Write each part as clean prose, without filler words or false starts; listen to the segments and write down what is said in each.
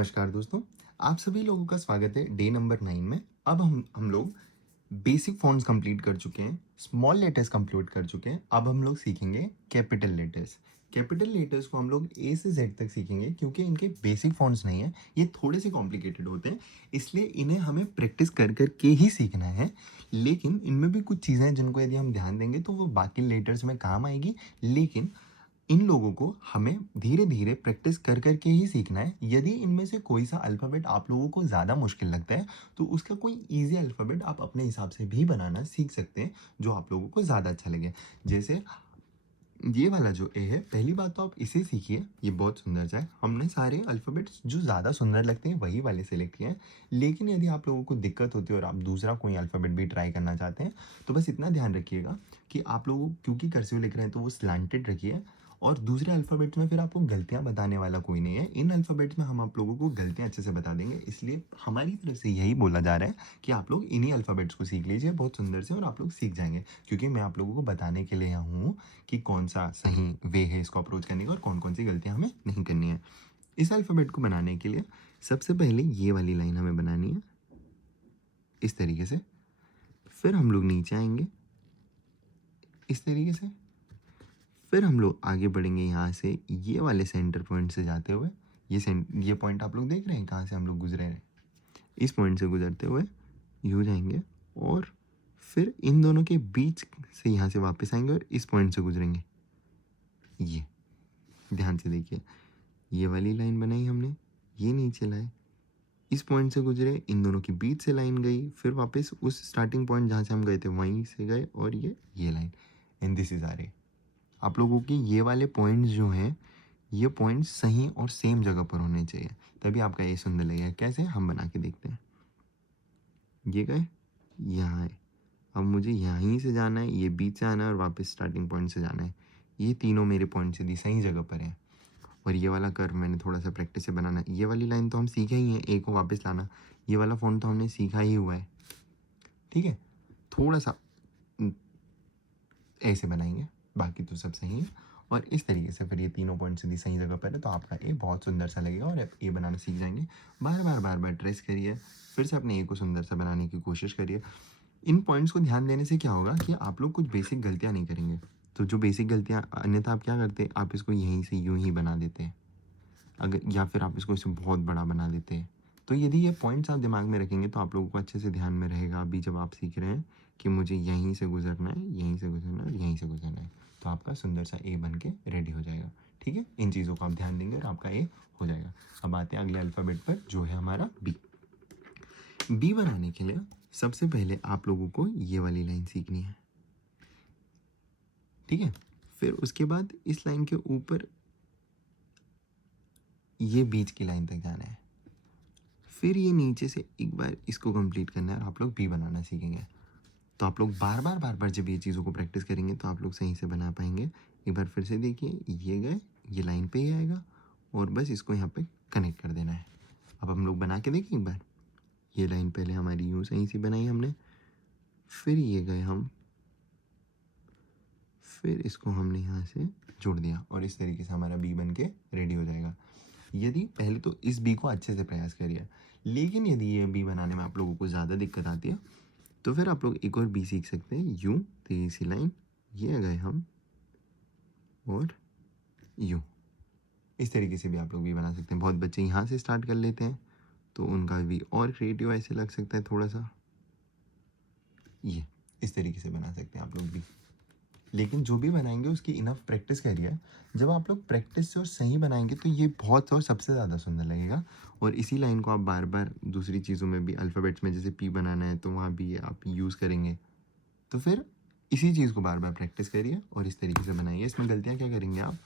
नमस्कार दोस्तों, आप सभी लोगों का स्वागत है डे नंबर 9 में। अब हम लोग बेसिक फ़ॉन्ट्स कंप्लीट कर चुके हैं, स्मॉल लेटर्स कंप्लीट कर चुके हैं। अब हम लोग सीखेंगे कैपिटल लेटर्स। कैपिटल लेटर्स को हम लोग ए से जेड तक सीखेंगे क्योंकि इनके बेसिक फ़ॉन्ट्स नहीं है, ये थोड़े से कॉम्प्लिकेटेड होते हैं, इसलिए इन्हें हमें प्रैक्टिस कर कर के ही सीखना है। लेकिन इनमें भी कुछ चीज़ें हैं जिनको यदि हम ध्यान देंगे तो वो बाकी लेटर्स में काम आएगी। लेकिन इन लोगों को हमें धीरे-धीरे प्रैक्टिस कर कर के ही सीखना है। यदि इनमें से कोई सा अल्फ़ाबेट आप लोगों को ज़्यादा मुश्किल लगता है, तो उसका कोई ईज़ी अल्फ़ाबेट आप अपने हिसाब से भी बनाना सीख सकते हैं, जो आप लोगों को ज़्यादा अच्छा लगे। जैसे ये वाला जो ए है, पहली बात तो आप इसे सीखिए, ये बहुत सुंदर सा है। हमने सारे अल्फ़ाबेट्स जो ज़्यादा सुंदर लगते हैं, वही वाले सेलेक्ट किए हैं। लेकिन यदि आप लोगों को दिक्कत होती है और आप दूसरा कोई अल्फ़ाबेट भी ट्राई करना चाहते हैं, तो बस इतना ध्यान रखिएगा कि आप लोगों क्योंकि कर्सिव लिख रहे हैं, तो वो स्लैंटेड रखिए और दूसरे अल्फ़ाबेट्स में फिर आपको गलतियाँ बताने वाला कोई नहीं है। इन अल्फ़ाबेट्स में हम आप लोगों को गलतियाँ अच्छे से बता देंगे, इसलिए हमारी तरफ से यही बोला जा रहा है कि आप लोग इन्हीं अल्फ़ाबेट्स को सीख लीजिए बहुत सुंदर से और आप लोग सीख जाएँगे। क्योंकि मैं आप लोगों को बताने के लिए यहाँ हूँ कि कौन सा सही वे है इसको अप्रोच करने का और कौन-कौन सी गलतियाँ हमें नहीं करनी है। इस अल्फ़ाबेट को बनाने के लिए सबसे पहले ये वाली लाइन हमें बनानी है, इस तरीके से। फिर हम लोग नीचे आएँगे, इस तरीके से। फिर हम लोग आगे बढ़ेंगे यहाँ से ये वाले सेंटर पॉइंट से जाते हुए। ये पॉइंट आप लोग देख रहे हैं कहाँ से हम लोग गुज़रे हैं? इस पॉइंट से गुज़रते हुए यूँ जाएँगे और फिर इन दोनों के बीच से यहाँ से वापस आएँगे और इस पॉइंट से गुज़रेंगे। ये, ध्यान से देखिए। ये वाली लाइन बनाई हमने, ये नीचे लाए, इस पॉइंट से गुजरे, इन दोनों के बीच से लाइन गई, फिर वापस उस स्टार्टिंग पॉइंट जहाँ से हम गए थे वहीं से गए और ये line and this is R A. आप लोगों की ये वाले पॉइंट्स जो हैं, ये पॉइंट्स सही और सेम जगह पर होने चाहिए, तभी आपका ये सुंदर लगेगा। कैसे, हम बना के देखते हैं। ये गए, यहाँ है, अब मुझे यहीं से जाना है, ये बीच से आना है और वापस स्टार्टिंग पॉइंट से जाना है। ये तीनों मेरे पॉइंट्स यदि सही जगह पर हैं और ये वाला कर्व मैंने थोड़ा-सा प्रैक्टिस से बनाना है। ये वाली लाइन तो हम सीखे ही हैं, ए को वापस लाना। ये वाला फ़ॉन्ट तो हमने सीखा ही हुआ है, ठीक है? थोड़ा-सा ऐसे बनाएँगे, बाकी तो सब सही है और इस तरीके से फिर ये तीनों पॉइंट्स यदि सही जगह पर है, तो आपका ए बहुत सुंदर सा लगेगा और आप ए बनाना सीख जाएँगे। बार-बार, बार-बार ट्रेस करिए, फिर से अपने ए को सुंदर सा बनाने की कोशिश करिए। इन पॉइंट्स को ध्यान देने से क्या होगा कि आप लोग कुछ बेसिक गलतियाँ नहीं करेंगे। तो जो बेसिक गलतियाँ अन्यथा आप क्या करते, आप इसको यहीं से यूँ ही बना देते हैं। अगर या फिर आप इसको इससे बहुत बड़ा बना देते हैं। तो यदि ये पॉइंट्स आप दिमाग में रखेंगे तो आप लोगों को अच्छे से ध्यान में रहेगा अभी जब आप सीख रहे हैं कि मुझे यहीं से गुज़रना है, यहीं से गुज़रना है और यहीं से गुज़रना है। तो आपका सुंदर सा ए बन के रेडी हो जाएगा, ठीक है? इन चीज़ों को आप ध्यान देंगे और आपका ए हो जाएगा। अब आते हैं अगले अल्फ़ाबेट पर जो है हमारा बी। बी बनाने के लिए सबसे पहले आप लोगों को ये वाली लाइन सीखनी है, ठीक है? फिर उसके बाद इस लाइन के ऊपर ये बीच की लाइन तक जाना है। फिर ये नीचे से एक बार इसको कंप्लीट करना है और आप लोग बी बनाना सीखेंगे। तो आप लोग बार-बार जब ये चीज़ों को प्रैक्टिस करेंगे तो आप लोग सही से बना पाएँगे। एक बार फिर से देखिए, ये गए, ये लाइन पे ही आएगा और बस इसको यहाँ पे कनेक्ट कर देना है। अब हम लोग बना के देखें एक बार। ये लाइन पहले हमारी यूँ सही से बनाई हमने, फिर ये गए हम, फिर इसको हमने यहाँ से जोड़ दिया और इस तरीके से हमारा बी बन के रेडी हो जाएगा। यदि पहले तो इस बी को अच्छे से प्रयास करिए, लेकिन यदि ये बी बनाने में आप लोगों को ज़्यादा दिक्कत आती है, तो फिर आप लोग एक और बी सीख सकते हैं। यूँ तेजी सी लाइन, ये गए हम और यूँ, इस तरीके से भी आप लोग बी बना सकते हैं। बहुत बच्चे यहाँ से स्टार्ट कर लेते हैं, तो उनका भी और क्रिएटिव ऐसे लग सकता है थोड़ा-सा। ये, इस तरीके से बना सकते हैं आप लोग भी। लेकिन जो भी बनाएँगे उसकी इनफ प्रैक्टिस करिए। जब आप लोग प्रैक्टिस से और सही बनाएँगे तो ये बहुत और सबसे ज़्यादा सुंदर लगेगा और इसी लाइन को आप बार-बार दूसरी चीज़ों में भी अल्फ़ाबेट्स में जैसे पी बनाना है तो वहाँ भी आप यूज़ करेंगे। तो फिर इसी चीज़ को बार-बार प्रैक्टिस करिए और इस तरीके से बनाइए। इसमें गलतियाँ क्या करेंगे आप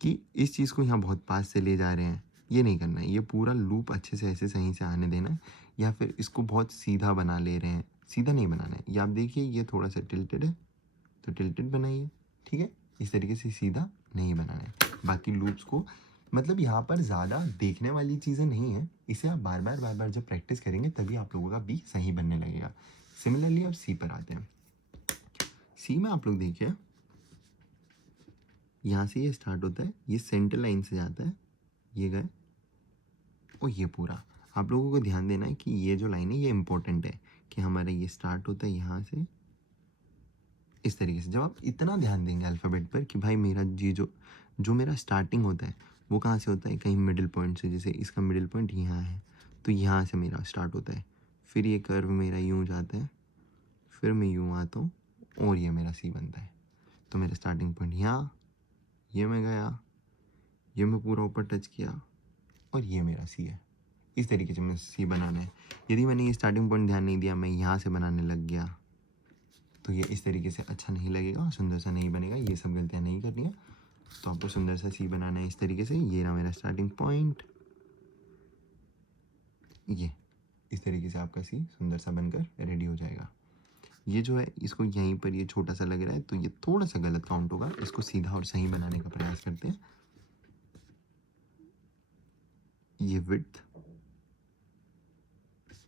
कि इस चीज़ को यहाँ बहुत पास से ले जा रहे हैं, ये नहीं करना है। ये पूरा लूप अच्छे से ऐसे सही से आने देना है या फिर इसको बहुत सीधा बना ले रहे हैं, सीधा नहीं बनाना है। ये आप देखिए, ये थोड़ा-सा टिल्टेड है, तो टिल्टेड बनाइए, ठीक है? इस तरीके से सीधा नहीं बनाना है। बाकी लूप्स को मतलब यहाँ पर ज़्यादा देखने वाली चीज़ें नहीं हैं। इसे आप बार-बार जब प्रैक्टिस करेंगे तभी आप लोगों का बी सही बनने लगेगा। सिमिलरली अब सी पर आते हैं। सी में आप लोग देखिए, यहाँ से ये स्टार्ट होता है, ये सेंटर लाइन से जाता है, ये गए और ये पूरा। आप लोगों को ध्यान देना है कि ये जो लाइन है ये इंपॉर्टेंट है कि हमारा ये स्टार्ट होता है यहाँ से इस तरीके से। जब आप इतना ध्यान देंगे अल्फ़ाबेट पर कि भाई मेरा ये जो जो मेरा स्टार्टिंग होता है वो कहाँ से होता है, कहीं मिडिल पॉइंट से। जैसे इसका मिडिल पॉइंट यहाँ है तो यहाँ से मेरा स्टार्ट होता है, फिर ये कर्व मेरा यूँ जाता है, फिर मैं यूँ आता हूँ और ये मेरा सी बनता है। तो मेरा स्टार्टिंग पॉइंट यहाँ, ये मैं गया, ये मैं पूरा ऊपर टच किया और ये मेरा सी है। इस तरीके से मैं सी बनाना है। यदि मैंने ये स्टार्टिंग पॉइंट ध्यान नहीं दिया, मैं यहाँ से बनाने लग गया तो ये इस तरीके से अच्छा नहीं लगेगा, सुंदर सा नहीं बनेगा। ये सब गलतियाँ नहीं करनी है। तो आपको सुंदर सा सी बनाना है इस तरीके से। ये रहा मेरा स्टार्टिंग पॉइंट, ये इस तरीके से आपका सी सुंदर सा बनकर रेडी हो जाएगा। ये जो है इसको यहीं पर ये छोटा सा लग रहा है तो ये थोड़ा सा गलत काउंट होगा। इसको सीधा और सही बनाने का प्रयास करते हैं। ये विड्थ,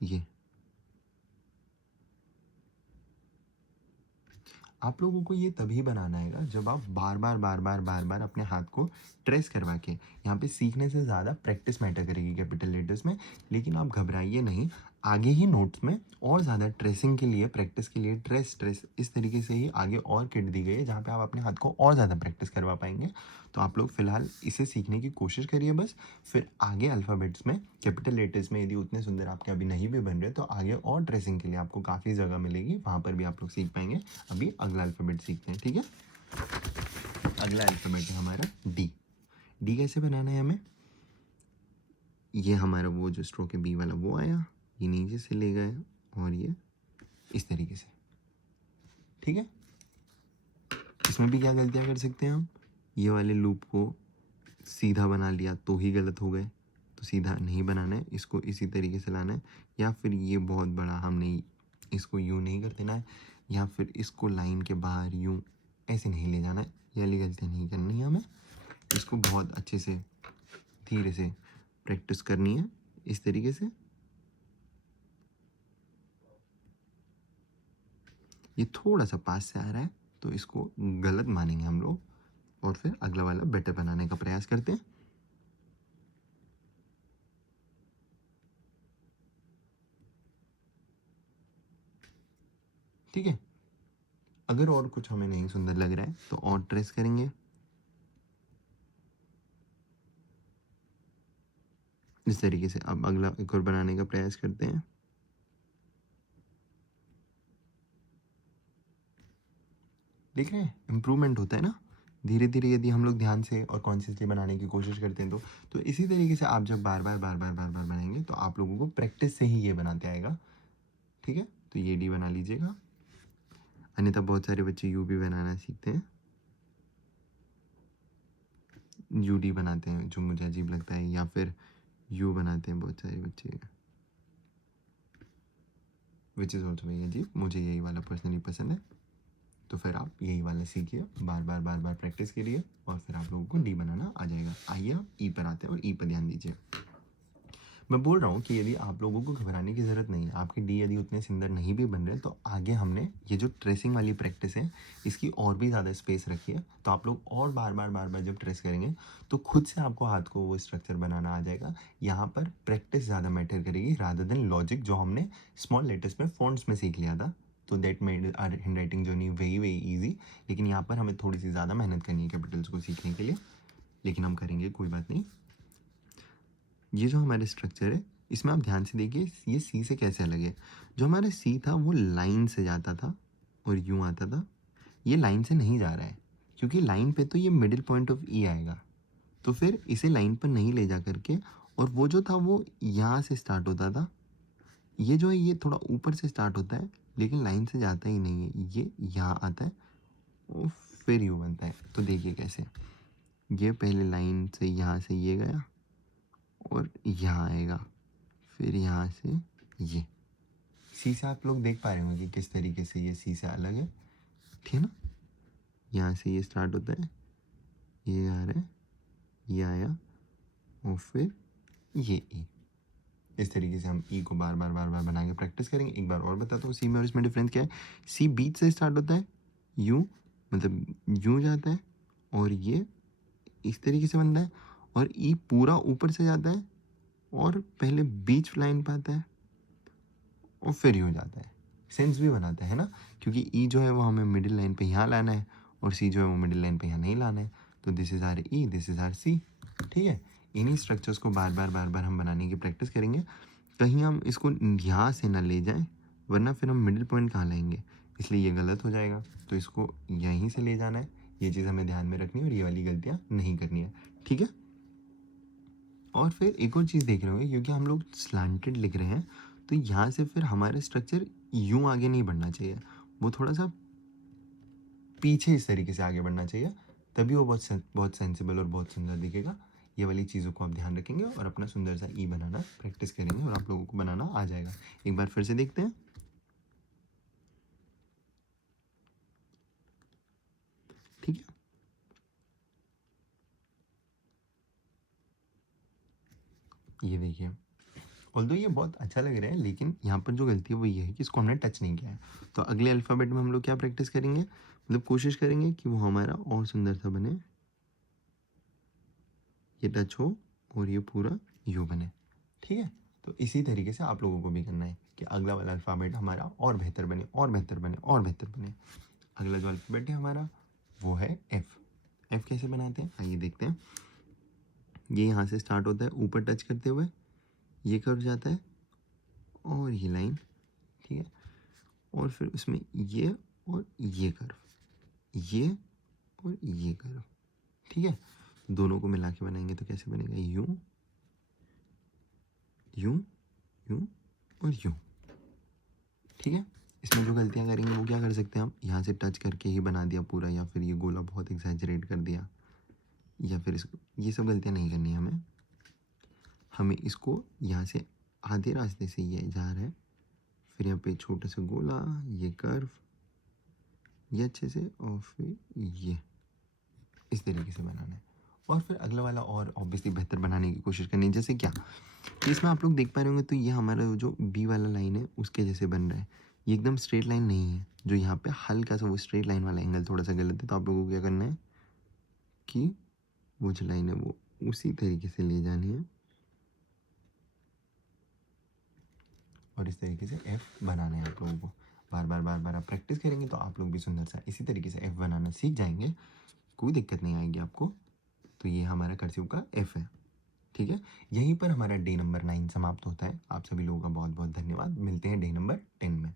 ये आप लोगों को ये तभी बनाना है जब आप बार बार अपने हाथ को ट्रेस करवा के, यहाँ पे सीखने से ज़्यादा प्रैक्टिस मैटर करेगी कैपिटल लेटर्स में। लेकिन आप घबराइए नहीं, आगे ही नोट्स में और ज़्यादा ट्रेसिंग के लिए, प्रैक्टिस के लिए ट्रेस इस तरीके से ही आगे और किट दी गई है जहाँ पे आप अपने हाथ को और ज़्यादा प्रैक्टिस करवा पाएंगे। तो आप लोग फ़िलहाल इसे सीखने की कोशिश करिए बस। फिर आगे अल्फ़ाबेट्स में, कैपिटल लेटर्स में यदि उतने सुंदर आपके अभी नहीं भी बन रहे तो आगे और ट्रेसिंग के लिए आपको काफ़ी जगह मिलेगी, वहाँ पर भी आप लोग सीख पाएंगे। अभी अगला अल्फ़ाबेट सीखते हैं, ठीक है। अगला अल्फ़ाबेट है हमारा डी। डी कैसे बनाना है हमें, ये हमारा वो जो स्ट्रोक है बी वाला वो आया, ये नीचे से ले गए और ये इस तरीके से, ठीक है। इसमें भी क्या गलतियाँ कर सकते हैं हम, ये वाले लूप को सीधा बना लिया तो ही गलत हो गए। तो सीधा नहीं बनाना है, इसको इसी तरीके से लाना है। या फिर ये बहुत बड़ा हमने इसको यूँ नहीं कर देना है, या फिर इसको लाइन के बाहर यूँ ऐसे नहीं ले जाना है। ये वाली गलतियाँ नहीं करनी है हमें। इसको बहुत अच्छे से धीरे से प्रैक्टिस करनी है इस तरीके से। ये थोड़ा सा पास से आ रहा है तो इसको गलत मानेंगे हम लोग और फिर अगला वाला बेटर बनाने का प्रयास करते हैं। ठीक है। अगर और कुछ हमें नहीं सुंदर लग रहा है तो और ट्रेस करेंगे इस तरीके से। अब अगला एक और बनाने का प्रयास करते हैं। देख रहे हैं इम्प्रूवमेंट होता है ना धीरे धीरे, यदि हम लोग ध्यान से और कॉन्शियसली बनाने की कोशिश करते हैं तो इसी तरीके से आप जब बार बार बनाएंगे तो आप लोगों को प्रैक्टिस से ही ये बनाते आएगा। ठीक है, तो ये डी बना लीजिएगा। अन्यथा बहुत सारे बच्चे यू भी बनाना सीखते हैं, यू डी बनाते हैं जो मुझे अजीब लगता है, या फिर यू बनाते हैं बहुत सारे बच्चे, विच इज़ ऑल्सो वेरी अजीब। मुझे यही वाला पर्सनली पसंद है। तो फिर आप यही वाला सीखिए, बार बार प्रैक्टिस करिए और फिर आप लोगों को डी बनाना आ जाएगा। आइए आप ई पर आते हैं और ई पर ध्यान दीजिए। मैं बोल रहा हूँ कि यदि आप लोगों को घबराने की ज़रूरत नहीं है, आपके डी यदि उतने सुंदर नहीं भी बन रहे तो आगे हमने ये जो ट्रेसिंग वाली प्रैक्टिस है इसकी और भी ज़्यादा स्पेस रखी है। तो आप लोग और बार बार जब ट्रेस करेंगे तो खुद से आपको हाथ को वो स्ट्रक्चर बनाना आ जाएगा। यहाँ पर प्रैक्टिस ज़्यादा मैटर करेगी रादर देन लॉजिक, जो हमने स्मॉल लेटर्स में फ़ॉन्ट्स में सीख लिया था। तो that made our handwriting journey very easy. लेकिन यहाँ पर हमें थोड़ी सी ज़्यादा मेहनत करनी है कैपिटल्स को सीखने के लिए, लेकिन हम करेंगे, कोई बात नहीं। ये जो हमारे स्ट्रक्चर है इसमें आप ध्यान से देखिए ये सी से कैसे अलग है। जो हमारा सी था वो लाइन से जाता था और यूँ आता था, ये लाइन से नहीं जा रहा है क्योंकि लाइन पे तो ये मिडिल पॉइंट ऑफ ई आएगा। तो फिर इसे लाइन पर नहीं ले जा करके, और वो जो था वो यहाँ से स्टार्ट होता था, ये जो है ये थोड़ा ऊपर से स्टार्ट होता है लेकिन लाइन से जाता ही नहीं है, ये यहाँ आता है और फिर यूँ बनता है। तो देखिए कैसे, ये पहले लाइन से यहाँ से ये गया और यहाँ आएगा, फिर यहाँ से ये सी से आप लोग देख पा रहे होंगे कि किस तरीके से ये सी से अलग है, ठीक है ना। यहाँ से ये स्टार्ट होता है, ये आ रहा है, ये आया और फिर ये ई। इस तरीके से हम ई को बार बार बना के प्रैक्टिस करेंगे। एक बार और बताता हूँ सी में और इसमें डिफरेंस क्या है। सी बीच से स्टार्ट होता है, यूँ मतलब यूँ जाता है और ये इस तरीके से बनता है, और ई पूरा ऊपर से जाता है और पहले बीच लाइन पे आता है और फिर ये हो जाता है। सेंस भी बनाता है ना, क्योंकि ई जो है वो हमें मिडिल लाइन पे यहाँ लाना है और सी जो है वो मिडिल लाइन पे यहाँ नहीं लाना है। तो this is R E, this is R C. ठीक है, इन्हीं स्ट्रक्चर्स को बार बार हम बनाने की प्रैक्टिस करेंगे। कहीं हम इसको यहाँ से ना ले जाएं, वरना फिर हम मिडिल पॉइंट कहाँ लाएंगे, इसलिए ये गलत हो जाएगा। तो इसको यहीं से ले जाना है, ये चीज़ हमें ध्यान में रखनी है और ये वाली गलतियाँ नहीं करनी है। ठीक है, और फिर एक और चीज़ देख रहे होंगे, क्योंकि हम लोग स्लांटेड लिख रहे हैं तो यहाँ से फिर हमारा स्ट्रक्चर यूं आगे नहीं बढ़ना चाहिए, वो थोड़ा सा पीछे इस तरीके से आगे बढ़ना चाहिए, तभी वो बहुत सेंसिबल और बहुत सुंदर दिखेगा। ये वाली चीज़ों को आप ध्यान रखेंगे और अपना सुंदर सा ई बनाना प्रैक्टिस करेंगे और आप लोगों को बनाना आ जाएगा। एक बार फिर से देखते हैं। ठीक है, ये देखिए, ऑल्दो ये बहुत अच्छा लग रहा है, लेकिन यहाँ पर जो गलती है वो ये है कि इसको हमने टच नहीं किया है। तो अगले अल्फ़ाबेट में हम लोग क्या प्रैक्टिस करेंगे, मतलब कोशिश करेंगे कि वो हमारा और सुंदर सा बने, ये टच हो और ये पूरा यू बने। ठीक है, तो इसी तरीके से आप लोगों को भी करना है कि अगला वाला अल्फ़ाबेट हमारा और बेहतर बने और बेहतर बने और बेहतर बने। अगला जो अल्फ़ाबेट है हमारा वो है एफ़। एफ़ कैसे बनाते हैं आइए देखते हैं। ये यहाँ से स्टार्ट होता है ऊपर टच करते हुए, ये कर्व जाता है और ये लाइन। ठीक है, और फिर उसमें ये और ये कर्व, ये और ये कर्व। ठीक है, दोनों को मिला के बनाएंगे तो कैसे बनेगा, यूं यूं यूं और यूं। ठीक है, इसमें जो गलतियां करेंगे वो क्या कर सकते हैं हम, यहाँ से टच करके ही बना दिया पूरा, या फिर ये गोला बहुत एग्जैजरेट कर दिया, या फिर इसको, ये सब गलतियां नहीं करनी है हमें। हमें इसको यहाँ से आधे रास्ते से ये जा रहा है, फिर यहाँ पे छोटा सा गोला, ये कर्व, ये अच्छे से, और फिर ये इस तरीके से बनाना है। और फिर अगला वाला और ऑब्वियसली बेहतर बनाने की कोशिश करनी है। जैसे क्या, तो इसमें आप लोग देख पा रहे होंगे, तो ये हमारा जो बी वाला लाइन है उसके जैसे बन रहा है, ये एकदम स्ट्रेट लाइन नहीं है, जो यहाँ पे हल्का सा वो स्ट्रेट लाइन वाला एंगल थोड़ा सा गलत है। तो आप लोगों को क्या करना है कि वो जो लाइन है वो उसी तरीके से ले जानी है और इस तरीके से एफ बनाना है आप लोगों को। बार बार आप प्रैक्टिस करेंगे तो आप लोग भी सुंदर सा इसी तरीके से एफ बनाना सीख जाएंगे, कोई दिक्कत नहीं आएगी आपको। तो ये हमारा कर्सिव का एफ है। ठीक है, यहीं पर हमारा डे नंबर 9 समाप्त होता है। आप सभी लोगों का बहुत बहुत धन्यवाद। मिलते हैं डे नंबर 10 में।